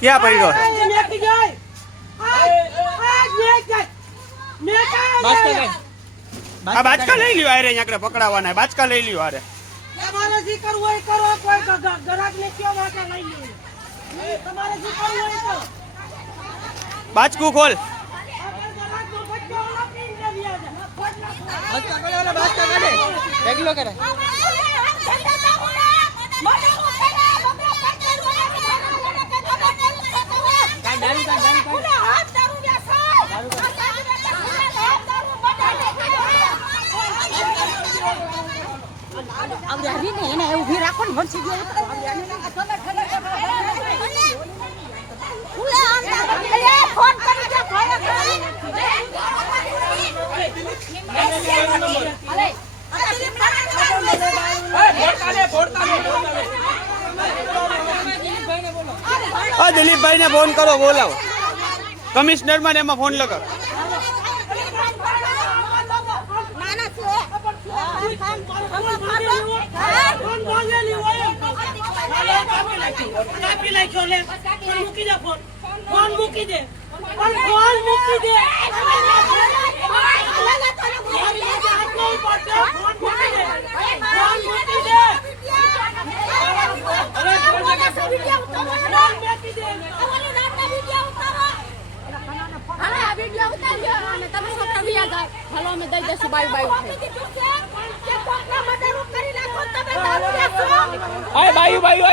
ક્યાં પડ્યો આ બાચકા લઈ લ્યો અરે અહીંયા પકડાવાના બાચકા લઈ લ્યો અરે તમારે જે કરવું હોય કરો કોઈ ગરાક ને કયો માટે લઈ લ્યો તમારે જે કરવું હોય તો બાચકું ખોલ એને ઉભી રાખો ને વંશી ગયો ફોન કરી દે દિલીપભાઈ ને ફોન કરો બોલાવો કમિશનર માં એમાં ફોન લગાવો ફોન મૂકી દે ફોન મૂકી દે હાલો અમે દઈ દેશું બાય બાય બાય બાય